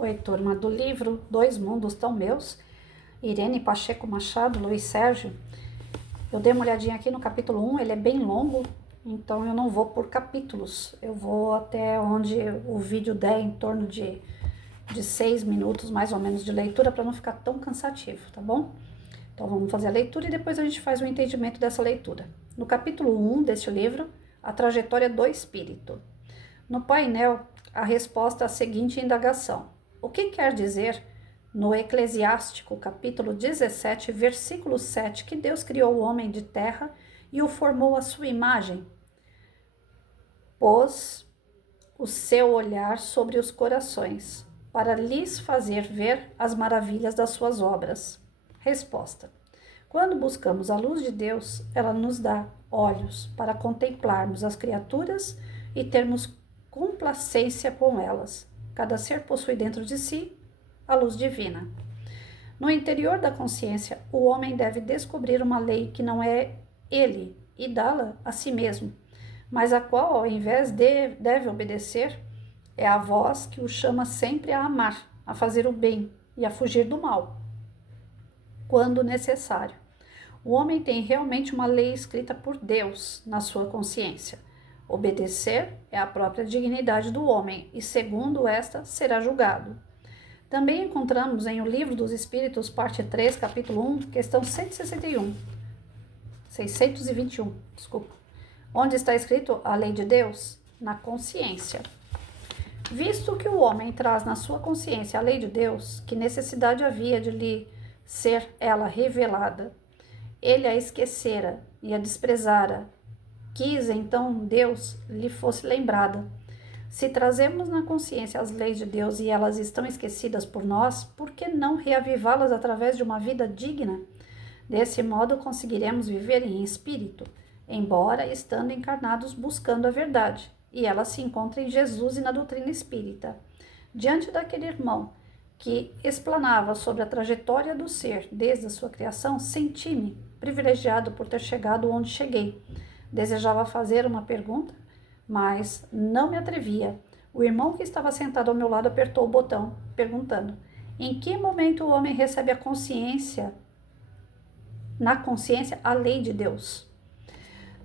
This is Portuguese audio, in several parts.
Oi, turma do livro Dois Mundos Tão Meus, Irene Pacheco Machado, Luiz Sérgio. Eu dei uma olhadinha aqui no capítulo 1, ele é bem longo, então eu não vou por capítulos. Eu vou até onde o vídeo der, em torno de 6 minutos mais ou menos de leitura, para não ficar tão cansativo, tá bom? Então vamos fazer a leitura e depois a gente faz o entendimento dessa leitura. No capítulo 1 deste livro, a trajetória do espírito. No painel, a resposta à seguinte indagação: o que quer dizer no Eclesiástico, capítulo 17, versículo 7, que Deus criou o homem de terra e o formou à sua imagem? Pôs o seu olhar sobre os corações, para lhes fazer ver as maravilhas das suas obras. Resposta: quando buscamos a luz de Deus, ela nos dá olhos para contemplarmos as criaturas e termos complacência com elas. Cada ser possui dentro de si a luz divina. No interior da consciência, o homem deve descobrir uma lei que não é ele e dá-la a si mesmo, mas a qual, ao invés de deve obedecer, é a voz que o chama sempre a amar, a fazer o bem e a fugir do mal, quando necessário. O homem tem realmente uma lei escrita por Deus na sua consciência. Obedecer é a própria dignidade do homem e, segundo esta, será julgado. Também encontramos em O Livro dos Espíritos, parte 3, capítulo 1, questão 621, onde está escrito a lei de Deus? Na consciência. Visto que o homem traz na sua consciência a lei de Deus, que necessidade havia de lhe ser ela revelada? Ele a esquecera e a desprezara. Quis então Deus lhe fosse lembrada. Se trazemos na consciência as leis de Deus e elas estão esquecidas por nós, por que não reavivá-las através de uma vida digna? Desse modo conseguiremos viver em espírito, embora estando encarnados buscando a verdade, e ela se encontra em Jesus e na doutrina espírita. Diante daquele irmão que explanava sobre a trajetória do ser desde a sua criação, senti-me privilegiado por ter chegado onde cheguei. Desejava fazer uma pergunta, mas não me atrevia. O irmão que estava sentado ao meu lado apertou o botão, perguntando: em que momento o homem recebe na consciência, a lei de Deus?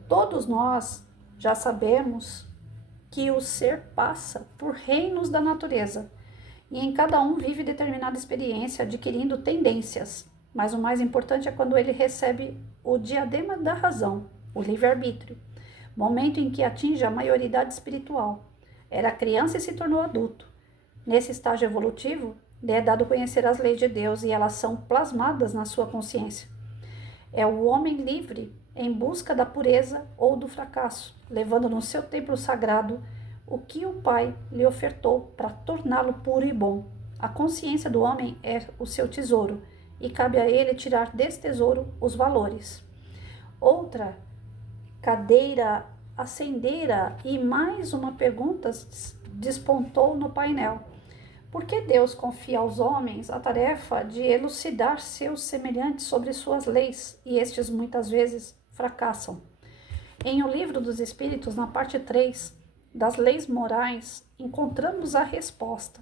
Todos nós já sabemos que o ser passa por reinos da natureza, e em cada um vive determinada experiência, adquirindo tendências. Mas o mais importante é quando ele recebe o diadema da razão, o livre-arbítrio, momento em que atinge a maioridade espiritual. Era criança e se tornou adulto. Nesse estágio evolutivo, lhe é dado conhecer as leis de Deus e elas são plasmadas na sua consciência. É o homem livre em busca da pureza ou do fracasso, levando no seu templo sagrado o que o Pai lhe ofertou para torná-lo puro e bom. A consciência do homem é o seu tesouro, e cabe a ele tirar desse tesouro os valores. Outra cadeira acendera e mais uma pergunta despontou no painel. Por que Deus confia aos homens a tarefa de elucidar seus semelhantes sobre suas leis, e estes muitas vezes fracassam? Em O Livro dos Espíritos, na parte 3, das leis morais, encontramos a resposta.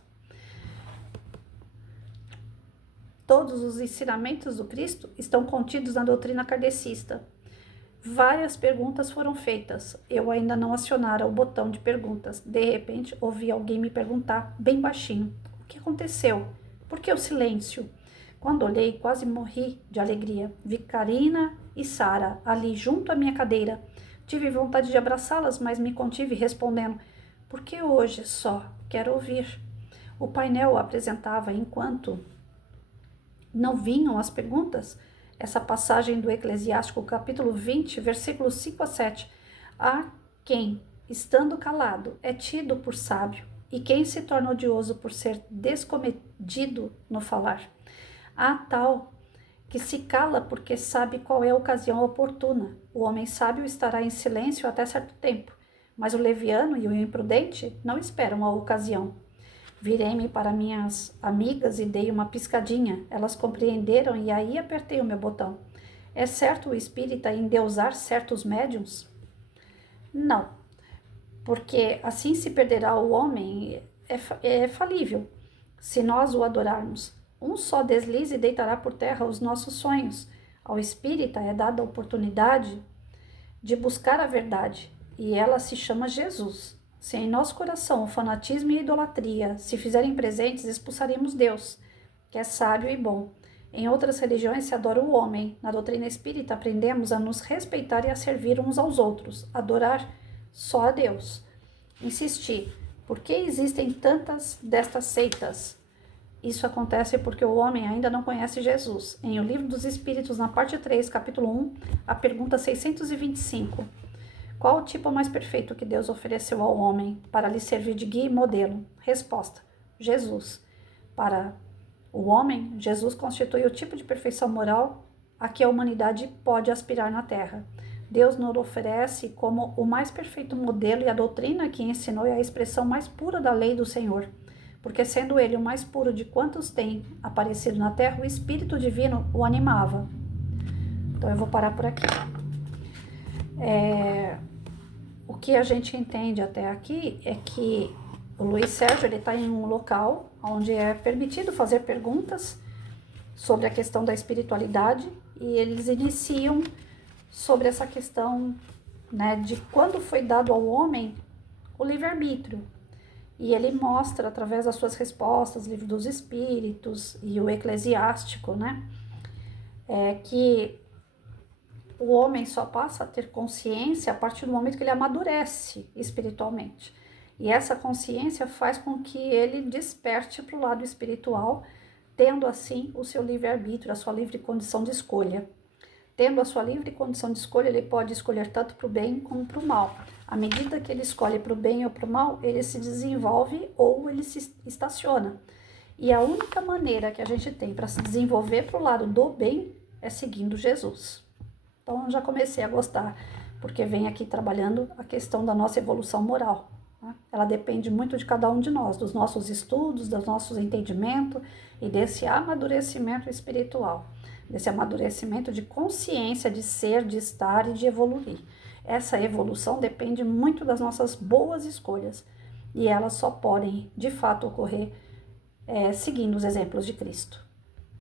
Todos os ensinamentos do Cristo estão contidos na doutrina kardecista. Várias perguntas foram feitas. Eu ainda não acionara o botão de perguntas. De repente, ouvi alguém me perguntar, bem baixinho: o que aconteceu? Por que o silêncio? Quando olhei, quase morri de alegria. Vi Karina e Sara ali junto à minha cadeira. Tive vontade de abraçá-las, mas me contive respondendo: porque hoje só quero ouvir. O painel apresentava, enquanto não vinham as perguntas, essa passagem do Eclesiástico, capítulo 20, versículos 5 a 7. Há quem, estando calado, é tido por sábio, e quem se torna odioso por ser descomedido no falar. Há tal que se cala porque sabe qual é a ocasião oportuna. O homem sábio estará em silêncio até certo tempo, mas o leviano e o imprudente não esperam a ocasião. Virei-me para minhas amigas e dei uma piscadinha. Elas compreenderam e aí apertei o meu botão. É certo o espírita endeusar certos médiuns? Não, porque assim se perderá o homem, é falível. se nós o adorarmos. Um só deslize deitará por terra os nossos sonhos. Ao espírita é dada a oportunidade de buscar a verdade, e ela se chama Jesus. Se em nosso coração o fanatismo e a idolatria se fizerem presentes, expulsaremos Deus, que é sábio e bom. Em outras religiões se adora o homem. Na doutrina espírita aprendemos a nos respeitar e a servir uns aos outros, adorar só a Deus. Insistir. Por que existem tantas destas seitas? Isso acontece porque o homem ainda não conhece Jesus. Em O Livro dos Espíritos, na parte 3, capítulo 1, a pergunta 625. Qual o tipo mais perfeito que Deus ofereceu ao homem para lhe servir de guia e modelo? Resposta: Jesus. Para o homem, Jesus constitui o tipo de perfeição moral a que a humanidade pode aspirar na Terra. Deus nos oferece como o mais perfeito modelo, e a doutrina que ensinou é a expressão mais pura da lei do Senhor. Porque sendo ele o mais puro de quantos têm aparecido na Terra, o Espírito Divino o animava. Então eu vou parar por aqui. O que a gente entende até aqui é que o Luiz Sérgio está em um local onde é permitido fazer perguntas sobre a questão da espiritualidade, e eles iniciam sobre essa questão, né, de quando foi dado ao homem o livre-arbítrio. E ele mostra, através das suas respostas, Livro dos Espíritos e o Eclesiástico, né, que o homem só passa a ter consciência a partir do momento que ele amadurece espiritualmente. E essa consciência faz com que ele desperte para o lado espiritual, tendo assim o seu livre-arbítrio, a sua livre condição de escolha. Tendo a sua livre condição de escolha, ele pode escolher tanto para o bem como para o mal. À medida que ele escolhe para o bem ou para o mal, ele se desenvolve ou ele se estaciona. E a única maneira que a gente tem para se desenvolver para o lado do bem é seguindo Jesus. Então, eu já comecei a gostar, porque vem aqui trabalhando a questão da nossa evolução moral. Né? Ela depende muito de cada um de nós, dos nossos estudos, dos nossos entendimentos e desse amadurecimento espiritual, desse amadurecimento de consciência, de ser, de estar e de evoluir. Essa evolução depende muito das nossas boas escolhas, e elas só podem, de fato, ocorrer seguindo os exemplos de Cristo.